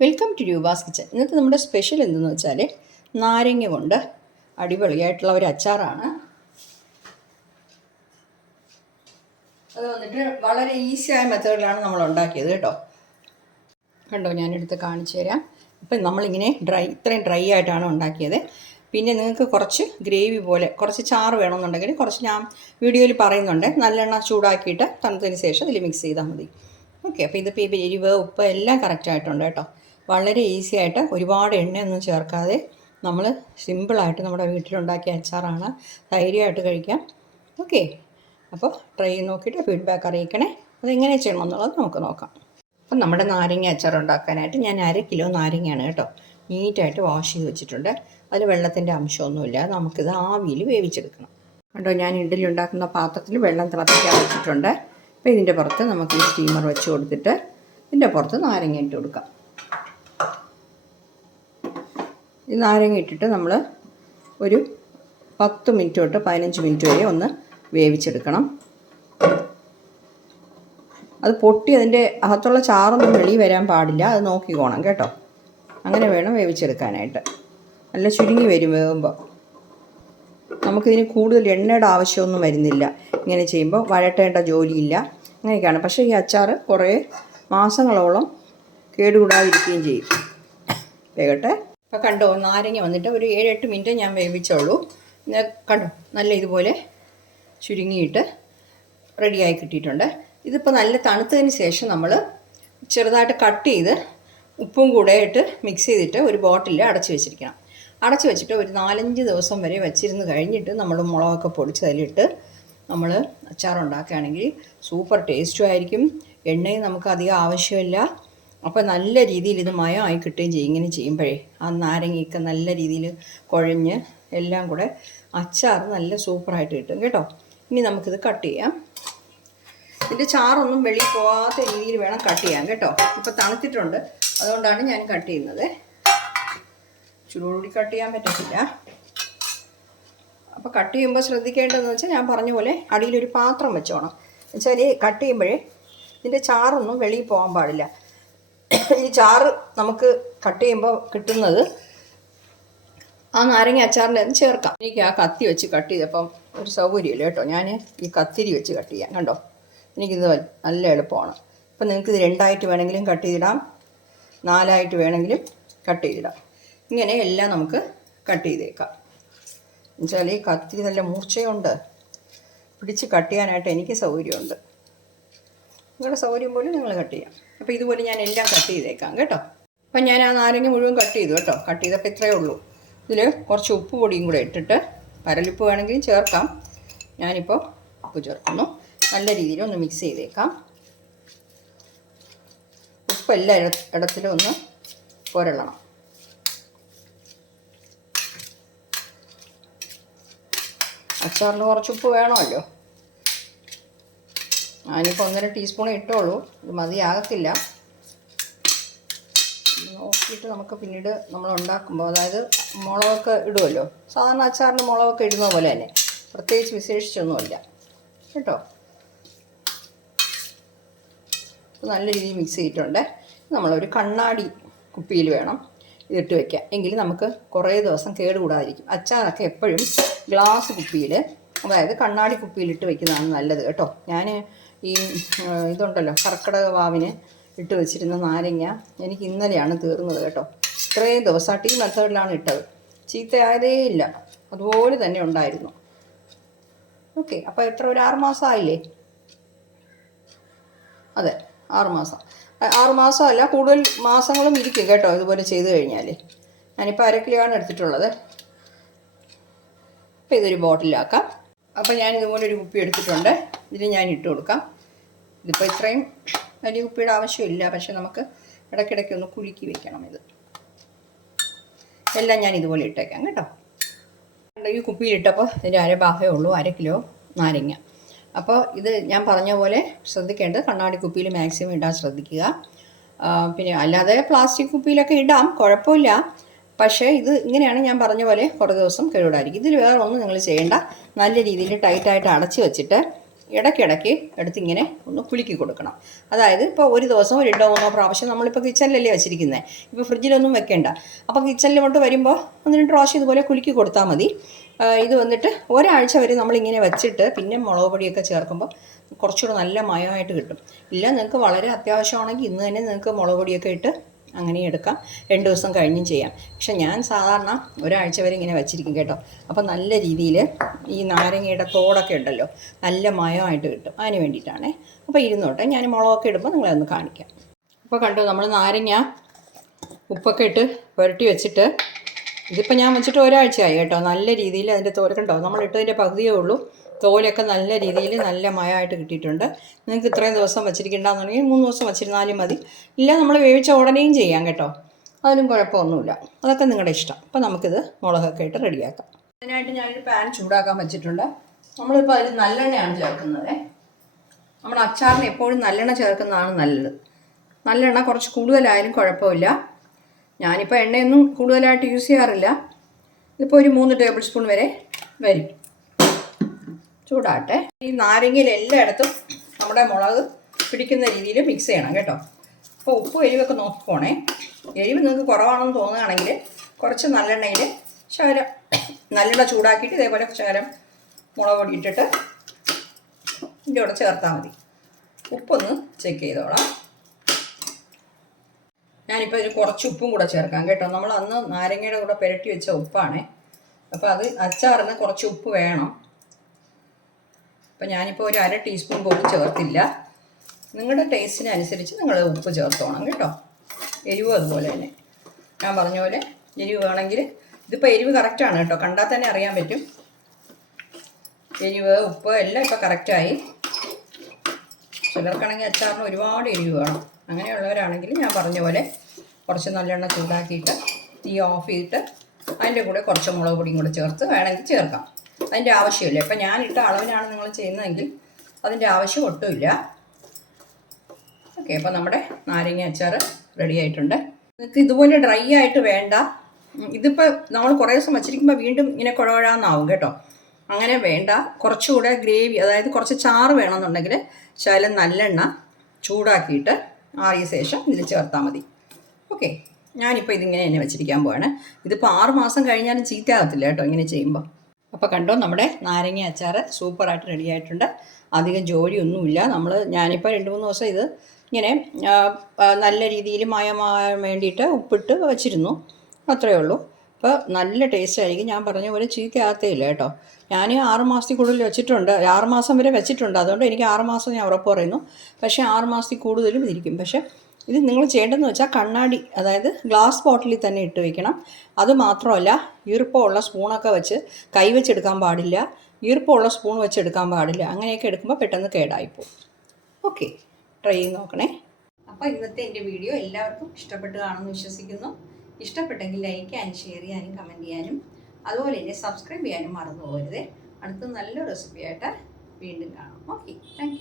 Welcome to Roopa's kitchen ഇന്നത്തെ നമ്മുടെ special എന്തെന്ന് വെച്ചാൽ നാരങ്ങ കൊണ്ട് അടിപൊളിയായിട്ടുള്ള ഒരു അച്ചാറാണ്. അത് വന്നിട്ട് വളരെ ഈസിയായ മെത്തേഡിലാണ് നമ്മൾ ഉണ്ടാക്കിയത് കേട്ടോ. കണ്ടോ ഞാനെടുത്ത് കാണിച്ചു തരാം. ഇപ്പം നമ്മളിങ്ങനെ ഡ്രൈ ഇത്രയും ഡ്രൈ ആയിട്ടാണ് ഉണ്ടാക്കിയത്. പിന്നെ നിങ്ങൾക്ക് കുറച്ച് ഗ്രേവി പോലെ കുറച്ച് ചാറ് വേണമെന്നുണ്ടെങ്കിൽ കുറച്ച് ഞാൻ വീഡിയോയിൽ പറയുന്നുണ്ട്. നല്ലെണ്ണ ചൂടാക്കിയിട്ട് തണുത്തതിന് ശേഷം ഇതിൽ മിക്സ് ചെയ്താൽ മതി. ഓക്കെ അപ്പോൾ ഇതിപ്പോൾ എരിവ് ഉപ്പ് എല്ലാം കറക്റ്റായിട്ടുണ്ട് കേട്ടോ. വളരെ ഈസി ആയിട്ട് ഒരുപാട് എണ്ണയൊന്നും ചേർക്കാതെ നമ്മൾ സിമ്പിളായിട്ട് നമ്മുടെ വീട്ടിലുണ്ടാക്കിയ അച്ചാറാണ്. ധൈര്യമായിട്ട് കഴിക്കാം. ഓക്കെ അപ്പോൾ ട്രൈ നോക്കിയിട്ട് ഫീഡ്ബാക്ക് അറിയിക്കണേ. അതെങ്ങനെ ചെയ്യണം എന്നുള്ളത് നമുക്ക് നോക്കാം. അപ്പം നമ്മുടെ നാരങ്ങ അച്ചാർ ഉണ്ടാക്കാനായിട്ട് ഞാൻ അര കിലോ നാരങ്ങയാണ് കേട്ടോ നീറ്റായിട്ട് വാഷ് ചെയ്ത് വെച്ചിട്ടുണ്ട്. അതിൽ വെള്ളത്തിന്റെ അംശമൊന്നുമില്ല. നമുക്കിത് ആവിയിൽ വേവിച്ചെടുക്കണം. കണ്ടോ ഞാൻ ഇഡ്ഡലി ഉണ്ടാക്കുന്ന പാത്രത്തിൽ വെള്ളം തിളപ്പിക്കാൻ വെച്ചിട്ടുണ്ട്. അപ്പോൾ ഇതിന്റെ പുറത്ത് നമുക്ക് ഈ സ്റ്റീമർ വെച്ച് കൊടുത്തിട്ട് ഇതിന്റെ പുറത്ത് നാരങ്ങ ഇട്ട് കൊടുക്കാം. ഈ നാരങ്ങ ഇട്ടിട്ട് നമ്മൾ ഒരു പത്ത് മിനിറ്റ് തൊട്ട് പതിനഞ്ച് മിനിറ്റ് വരെ ഒന്ന് വേവിച്ചെടുക്കണം. അത് പൊട്ടി അതിന്റെ അകത്തുള്ള ചാറൊന്നും വെളി വരാൻ പാടില്ല. അത് നോക്കിക്കോണം കേട്ടോ. അങ്ങനെ വേണം വേവിച്ചെടുക്കാനായിട്ട്. നല്ല ചുരുങ്ങി വരും വേകുമ്പോൾ നമുക്കിതിന് കൂടുതൽ എണ്ണയുടെ ആവശ്യമൊന്നും വരുന്നില്ല. ഇങ്ങനെ ചെയ്യുമ്പോൾ വഴട്ടേണ്ട ജോലിയില്ല. അങ്ങനെയൊക്കെയാണ്. പക്ഷേ ഈ അച്ചാർ കുറേ മാസങ്ങളോളം കേടുകൂടാതിരിക്കുകയും ചെയ്യും. ഇപ്പോൾ കണ്ടോ? നാരങ്ങ വന്നിട്ട് ഒരു ഏഴെട്ട് മിനിറ്റ് ഞാൻ വേവിച്ചോളൂ. കണ്ടോ? നല്ല ഇതുപോലെ ചുരുങ്ങിയിട്ട് റെഡിയായി കിട്ടിയിട്ടുണ്ട്. ഇതിപ്പോൾ നല്ല തണുത്തതിന് ശേഷം നമ്മൾ ചെറുതായിട്ട് കട്ട് ചെയ്ത് ഉപ്പും കൂടെ ഇട്ട് മിക്സ് ചെയ്തിട്ട് ഒരു ബോട്ടിലിൽ അടച്ചു വെച്ചിരിക്കണം. അടച്ചു വെച്ചിട്ട് ഒരു നാലഞ്ച് ദിവസം വരെ വെച്ചിരുന്ന് കഴിഞ്ഞിട്ട് നമ്മൾ മുളകൊക്കെ പൊടിച്ച് അതിലിട്ട് നമ്മൾ അച്ചാറുണ്ടാക്കുകയാണെങ്കിൽ സൂപ്പർ ടേസ്റ്റും ആയിരിക്കും. എണ്ണയും നമുക്ക് അധികം ആവശ്യമില്ല. അപ്പോൾ നല്ല രീതിയിൽ ഇത് മയമായി കിട്ടുകയും ചെയ്യും. ഇങ്ങനെ ചെയ്യുമ്പോഴേ ആ നാരങ്ങയൊക്കെ നല്ല രീതിയിൽ കുഴഞ്ഞ് എല്ലാം കൂടെ അച്ചാർ നല്ല സൂപ്പറായിട്ട് കിട്ടും കേട്ടോ. ഇനി നമുക്കിത് കട്ട് ചെയ്യാം. ഇതിന്റെ ചാറൊന്നും വെളി പോകാത്ത രീതിയിൽ വേണം കട്ട് ചെയ്യാൻ കേട്ടോ. ഇപ്പോൾ തണുത്തിട്ടുണ്ട്. അതുകൊണ്ടാണ് ഞാൻ കട്ട് ചെയ്യുന്നത്. ചൂടോടുകൂടി കട്ട് ചെയ്യാൻ പറ്റത്തില്ല. അപ്പോൾ കട്ട് ചെയ്യുമ്പോൾ ശ്രദ്ധിക്കേണ്ടതെന്ന് വെച്ചാൽ ഞാൻ പറഞ്ഞ പോലെ അടിയിലൊരു പാത്രം വെച്ചോണം. എന്നുവെച്ചാൽ കട്ട് ചെയ്യുമ്പോഴേ ഇതിന്റെ ചാറൊന്നും വെളിയിൽ പോകാൻ പാടില്ല. ഈ ചാറ് നമുക്ക് കട്ട് ചെയ്യുമ്പോൾ കിട്ടുന്നത് ആ നാരങ്ങ അച്ചാറിന്റെ അത് ചേർക്കാം. എനിക്ക് ആ കത്തി വെച്ച് കട്ട് ചെയ്തപ്പം ഒരു സൗകര്യമില്ല കേട്ടോ. ഞാൻ ഈ കത്തിരി വെച്ച് കട്ട് ചെയ്യാം. കണ്ടോ? എനിക്കിത് നല്ല എളുപ്പമാണ്. അപ്പം നിങ്ങൾക്ക് ഇത് രണ്ടായിട്ട് വേണമെങ്കിലും കട്ട് ചെയ്തിടാം. നാലായിട്ട് വേണമെങ്കിലും കട്ട് ചെയ്തിടാം. ഇങ്ങനെ എല്ലാം നമുക്ക് കട്ട് ചെയ്തേക്കാം. എന്നുവെച്ചാൽ ഈ കത്തി നല്ല മൂർച്ചയുണ്ട്. പിടിച്ച് കട്ട് ചെയ്യാനായിട്ട് എനിക്ക് സൗകര്യമുണ്ട്. നിങ്ങളുടെ സൗകര്യം പോലെ നിങ്ങൾ കട്ട് ചെയ്യാം. അപ്പോൾ ഇതുപോലെ ഞാൻ എല്ലാം കട്ട് ചെയ്തേക്കാം കേട്ടോ. അപ്പം ഞാൻ ആ നാരങ്ങ മുഴുവൻ കട്ട് ചെയ്തു കേട്ടോ. കട്ട് ചെയ്തപ്പോൾ ഇത്രയേ ഉള്ളൂ. ഇതിൽ കുറച്ച് ഉപ്പ് പൊടിയും കൂടെ ഇട്ടിട്ട് പരലിപ്പ് വേണമെങ്കിലും ചേർക്കാം. ഞാനിപ്പോൾ ഉപ്പ് ചേർക്കുന്നു. നല്ല രീതിയിൽ ഒന്ന് മിക്സ് ചെയ്തേക്കാം. ഉപ്പ് എല്ലാ ഇട- ഇടത്തിലും ഒന്ന് പുരളണം അച്ചാറിന് കുറച്ച് ഉപ്പ് വേണമല്ലോ. ഞാനിപ്പോൾ ഒന്നര ടീസ്പൂൺ ഇട്ടുള്ളൂ ഇത് മതിയാകത്തില്ല നോക്കിയിട്ട് നമുക്ക് പിന്നീട് നമ്മൾ ഉണ്ടാക്കുമ്പോൾ അതായത് മുളകൊക്കെ ഇടുമല്ലോ സാധാരണ അച്ചാറിന് മുളകൊക്കെ ഇടുന്ന പോലെ തന്നെ. പ്രത്യേകിച്ച് വിശേഷിച്ചൊന്നുമില്ല. കേട്ടോ? നല്ല രീതിയിൽ മിക്സ് ചെയ്തിട്ടുണ്ട്. നമ്മളൊരു കണ്ണാടി കുപ്പിയിൽ വേണം ഇതിട്ട് വയ്ക്കുക എങ്കിൽ നമുക്ക് കുറേ ദിവസം കേടുകൂടാതിരിക്കും. അച്ചാറൊക്കെ എപ്പോഴും ഗ്ലാസ് കുപ്പിയിൽ അതായത് കണ്ണാടി കുപ്പിയിലിട്ട് വയ്ക്കുന്നതാണ് നല്ലത്. കേട്ടോ? ഞാൻ ഈ ഇതുണ്ടല്ലോ കർക്കിടക വാവിന് ഇട്ട് വെച്ചിരുന്ന നാരങ്ങ എനിക്ക് ഇന്നലെയാണ് തീർന്നത് കേട്ടോ. ഇത്രയും ദിവസമായിട്ട് ടീ മെത്തേഡിലാണ് ഇട്ടത്. ചീത്തയായതേ ഇല്ല. അതുപോലെ തന്നെ ഉണ്ടായിരുന്നു. ഓക്കെ അപ്പോൾ എത്ര ഒരു ആറ് മാസമായില്ലേ അതെ ആറുമാസം ആറുമാസം അല്ല കൂടുതൽ മാസങ്ങളും ഇരിക്കും കേട്ടോ ഇതുപോലെ ചെയ്ത് കഴിഞ്ഞാൽ ഞാനിപ്പോൾ അര കിലോ ആണ് എടുത്തിട്ടുള്ളത്. അപ്പോൾ ഇതൊരു ബോട്ടിലാക്കാം. അപ്പോൾ ഞാൻ ഇതുപോലെ ഒരു കുപ്പി എടുത്തിട്ടുണ്ട്. ഇതിൽ ഞാൻ ഇട്ട് കൊടുക്കാം. ഇതിപ്പോൾ ഇത്രയും വലിയ കുപ്പിയുടെ ആവശ്യമില്ല. പക്ഷെ നമുക്ക് ഇടയ്ക്കിടയ്ക്ക് ഒന്ന് കുലുക്കി വെക്കണം ഇത്. എല്ലാം ഞാൻ ഇതുപോലെ ഇട്ടേക്കാം കേട്ടോ. ഈ കുപ്പിയിലിട്ടപ്പോൾ ഇതിന്റെ അര ഭാഗമേ ഉള്ളൂ അര കിലോ നാരങ്ങ. അപ്പോൾ ഇത് ഞാൻ പറഞ്ഞ പോലെ ശ്രദ്ധിക്കേണ്ടത് കണ്ണാടി കുപ്പിയിൽ മാക്സിമം ഇടാൻ ശ്രദ്ധിക്കുക. പിന്നെ അല്ലാതെ പ്ലാസ്റ്റിക് കുപ്പിയിലൊക്കെ ഇടാം കുഴപ്പമില്ല. പക്ഷേ ഇത് ഇങ്ങനെയാണ് ഞാൻ പറഞ്ഞ പോലെ കുറേ ദിവസം കേടുവിടായിരിക്കും ഇതിൽ വേറെ ഒന്നും നിങ്ങൾ ചെയ്യേണ്ട. നല്ല രീതിയിൽ ടൈറ്റായിട്ട് അടച്ചു വെച്ചിട്ട് ഇടയ്ക്കിടയ്ക്ക് എടുത്ത് ഇങ്ങനെ ഒന്ന് കുലുക്കി കൊടുക്കണം. അതായത് ഇപ്പോൾ ഒരു ദിവസം രണ്ടോ മൂന്നോ പ്രാവശ്യം നമ്മളിപ്പോൾ കിച്ചണിലല്ലേ വെച്ചിരിക്കുന്നത് ഇപ്പോൾ ഫ്രിഡ്ജിലൊന്നും വെക്കേണ്ട. അപ്പോൾ കിച്ചണിലോട്ട് വരുമ്പോൾ ഒന്ന് രണ്ട് പ്രാവശ്യം ഇതുപോലെ കുലുക്കി കൊടുത്താൽ മതി. ഇത് വന്നിട്ട് ഒരാഴ്ച വരെ നമ്മളിങ്ങനെ വെച്ചിട്ട് പിന്നെ മുളക് പൊടിയൊക്കെ ചേർക്കുമ്പോൾ കുറച്ചുകൂടെ നല്ല മയമായിട്ട് കിട്ടും. ഇല്ല നിങ്ങൾക്ക് വളരെ അത്യാവശ്യമാണെങ്കിൽ ഇന്ന് തന്നെ നിങ്ങൾക്ക് മുളക് പൊടിയൊക്കെ ഇട്ട് അങ്ങനെ എടുക്കാം രണ്ട് ദിവസം കഴിഞ്ഞും ചെയ്യാം. പക്ഷെ ഞാൻ സാധാരണ ഒരാഴ്ച വരെ ഇങ്ങനെ വെച്ചിരിക്കും കേട്ടോ. അപ്പോൾ നല്ല രീതിയിൽ ഈ നാരങ്ങയുടെ തോടൊക്കെ ഉണ്ടല്ലോ നല്ല മയമായിട്ട് കിട്ടും. അതിന് വേണ്ടിയിട്ടാണേ. അപ്പോൾ ഇരുന്നോട്ടെ ഞാൻ മുളകൊക്കെ ഇടുമ്പോൾ നിങ്ങളെ കാണിക്കാം. അപ്പോൾ കണ്ടു നമ്മൾ നാരങ്ങ ഉപ്പൊക്കെ ഇട്ട് പുരട്ടി വെച്ചിട്ട് ഇതിപ്പോൾ ഞാൻ വെച്ചിട്ട് ഒരാഴ്ചയായി കേട്ടോ. നല്ല രീതിയിൽ അതിന്റെ തോരക്കുണ്ടാവും നമ്മളിട്ടതിന്റെ പകുതിയേ ഉള്ളൂ. തോലൊക്കെ നല്ല രീതിയിൽ നല്ല മയമായിട്ട് കിട്ടിയിട്ടുണ്ട്. നിങ്ങൾക്ക് ഇത്രയും ദിവസം വെച്ചിരിക്കേണ്ടെന്നുണ്ടെങ്കിൽ മൂന്ന് ദിവസം വെച്ചിരുന്നാലും മതി. ഇല്ല നമ്മൾ വേവിച്ച ഉടനെയും ചെയ്യാം കേട്ടോ. അതിനും കുഴപ്പമൊന്നുമില്ല. അതൊക്കെ നിങ്ങളുടെ ഇഷ്ടം. അപ്പോൾ നമുക്കിത് മുളകൊക്കെ ഇട്ട് റെഡിയാക്കാം. അതിനായിട്ട് ഞാനൊരു പാൻ ചൂടാക്കാൻ വെച്ചിട്ടുണ്ട്. നമ്മളിപ്പോൾ അതിൽ നല്ലെണ്ണയാണ് ചേർക്കുന്നത്. നമ്മൾ അച്ചാറിന് എപ്പോഴും നല്ലെണ്ണ ചേർക്കുന്നതാണ് നല്ലത്. നല്ലെണ്ണ കുറച്ച് കൂടുതലായാലും കുഴപ്പമില്ല. ഞാനിപ്പോൾ എണ്ണയൊന്നും കൂടുതലായിട്ട് യൂസ് ചെയ്യാറില്ല. ഇതിപ്പോൾ ഒരു മൂന്ന് ടേബിൾ സ്പൂൺ വരെ വരും. ചൂടാട്ടെ. ഈ നാരങ്ങയിൽ എല്ലായിടത്തും നമ്മുടെ മുളക് പിടിക്കുന്ന രീതിയിൽ മിക്സ് ചെയ്യണം കേട്ടോ. അപ്പോൾ ഉപ്പ് എരിവൊക്കെ നോക്കിക്കോണേ എരിവ് നിങ്ങൾക്ക് കുറവാണെന്ന് തോന്നുകയാണെങ്കിൽ കുറച്ച് നല്ലെണ്ണയിൽ ശകലം നല്ലെണ്ണ ചൂടാക്കിയിട്ട് ഇതേപോലെ ശകലം മുളക് പൊടി ഇട്ടിട്ട് ഇതിന്റെ കൂടെ ചേർത്താൽ മതി. ഉപ്പൊന്ന് ചെക്ക് ചെയ്തോളാം. ഞാനിപ്പോൾ ഇതിന് കുറച്ച് ഉപ്പും കൂടെ ചേർക്കാം കേട്ടോ. നമ്മൾ അന്ന് നാരങ്ങയുടെ കൂടെ പുരട്ടി വെച്ച ഉപ്പാണേ. അപ്പോൾ അത് അച്ചാറിന് കുറച്ച് ഉപ്പ് വേണം. അപ്പം ഞാനിപ്പോൾ ഒരു അര ടീസ്പൂൺ പോലും ചേർത്തില്ല. നിങ്ങളുടെ ടേസ്റ്റിനനുസരിച്ച് നിങ്ങൾ ഉപ്പ് ചേർത്തോണം കേട്ടോ. എരിവ് അതുപോലെ തന്നെ. ഞാൻ പറഞ്ഞ പോലെ എരിവ് വേണമെങ്കിൽ ഇതിപ്പോൾ എരിവ് കറക്റ്റാണ് കേട്ടോ. കണ്ടാൽ തന്നെ അറിയാൻ പറ്റും. എരിവ് ഉപ്പ് എല്ലാം ഇപ്പോൾ കറക്റ്റായി ചിലർക്കാണെങ്കിൽ അച്ചാറിന് ഒരുപാട് എരിവ് വേണം. അങ്ങനെയുള്ളവരാണെങ്കിൽ ഞാൻ പറഞ്ഞ പോലെ കുറച്ച് നല്ലെണ്ണ ചൂടാക്കിയിട്ട് തീ ഓഫ് ചെയ്തിട്ട് അതിന്റെ കൂടെ കുറച്ച് മുളക് പൊടിയും കൂടെ ചേർത്ത് വേണമെങ്കിൽ ചേർക്കാം. അതിന്റെ ആവശ്യമില്ല. ഇപ്പം ഞാനിട്ട അളവിനാണ് നിങ്ങൾ ചെയ്യുന്നതെങ്കിൽ അതിന്റെ ആവശ്യം ഒട്ടുമില്ല. ഓക്കെ അപ്പം നമ്മുടെ നാരങ്ങ അച്ചാർ റെഡി ആയിട്ടുണ്ട്. നിങ്ങൾക്ക് ഇതുപോലെ ഡ്രൈ ആയിട്ട് വേണ്ട. ഇതിപ്പോൾ നമ്മൾ കുറേ ദിവസം വച്ചിരിക്കുമ്പോൾ വീണ്ടും ഇങ്ങനെ കുഴവഴാന്നാവും കേട്ടോ. അങ്ങനെ വേണ്ട. കുറച്ചുകൂടെ ഗ്രേവി അതായത് കുറച്ച് ചാറ് വേണമെന്നുണ്ടെങ്കിൽ ശകലം നല്ലെണ്ണ ചൂടാക്കിയിട്ട് ആറിയ ശേഷം ഇതിൽ ചേർത്താൽ മതി. ഓക്കെ ഞാനിപ്പോൾ ഇതിങ്ങനെ തന്നെ വെച്ചിരിക്കാൻ പോവാണ്. ഇതിപ്പോൾ ആറ് മാസം കഴിഞ്ഞാലും ചീത്തയാകത്തില്ല കേട്ടോ ഇങ്ങനെ ചെയ്യുമ്പോൾ അപ്പോൾ കണ്ടോ നമ്മുടെ നാരങ്ങ അച്ചാർ സൂപ്പറായിട്ട് റെഡി ആയിട്ടുണ്ട്. അധികം ജോലിയൊന്നുമില്ല. നമ്മൾ ഞാനിപ്പോൾ രണ്ട് മൂന്ന് ദിവസം ഇത് ഇങ്ങനെ നല്ല രീതിയിൽ മയമാൻ വേണ്ടിയിട്ട് ഉപ്പിട്ട് വച്ചിരുന്നു. അത്രയേ ഉള്ളൂ. അപ്പോൾ നല്ല ടേസ്റ്റ് ആയിരിക്കും. ഞാൻ പറഞ്ഞ പോലെ ചീത്തയാകത്തേ ഇല്ല കേട്ടോ. ഞാൻ ആറ് മാസത്തിൽ കൂടുതൽ വെച്ചിട്ടുണ്ട്. ആറ് മാസം വരെ വെച്ചിട്ടുണ്ട്. അതുകൊണ്ട് എനിക്ക് ആറ് മാസം ഞാൻ ഉറപ്പ് പറയുന്നു. പക്ഷേ ആറ് മാസത്തിൽ കൂടുതലും ഇരിക്കും പക്ഷേ ഇത് നിങ്ങൾ ചെയ്യേണ്ടതെന്ന് വെച്ചാൽ കണ്ണാടി അതായത് ഗ്ലാസ് ബോട്ടിലിൽ തന്നെ ഇട്ട് വയ്ക്കണം അതുമാത്രമല്ല ഈർപ്പമുള്ള സ്പൂണൊക്കെ വെച്ച് കൈ വെച്ചെടുക്കാൻ പാടില്ല. ഈർപ്പമുള്ള സ്പൂൺ വെച്ചെടുക്കാൻ പാടില്ല. അങ്ങനെയൊക്കെ എടുക്കുമ്പോൾ പെട്ടെന്ന് കേടായിപ്പോവും ഓക്കെ ട്രൈ ചെയ്ത് നോക്കണേ. അപ്പോൾ ഇന്നത്തെ എന്റെ വീഡിയോ എല്ലാവർക്കും ഇഷ്ടപ്പെട്ട് കാണുമെന്ന് വിശ്വസിക്കുന്നു. ഇഷ്ടപ്പെട്ടെങ്കിൽ ലൈക്ക് ചെയ്യാനും ഷെയർ ചെയ്യാനും കമന്റ് ചെയ്യാനും അതുപോലെ തന്നെ സബ്സ്ക്രൈബ് ചെയ്യാനും മറന്നു പോകരുത്. അടുത്ത നല്ല റെസിപ്പിയായിട്ട് വീണ്ടും കാണാം. Okay thank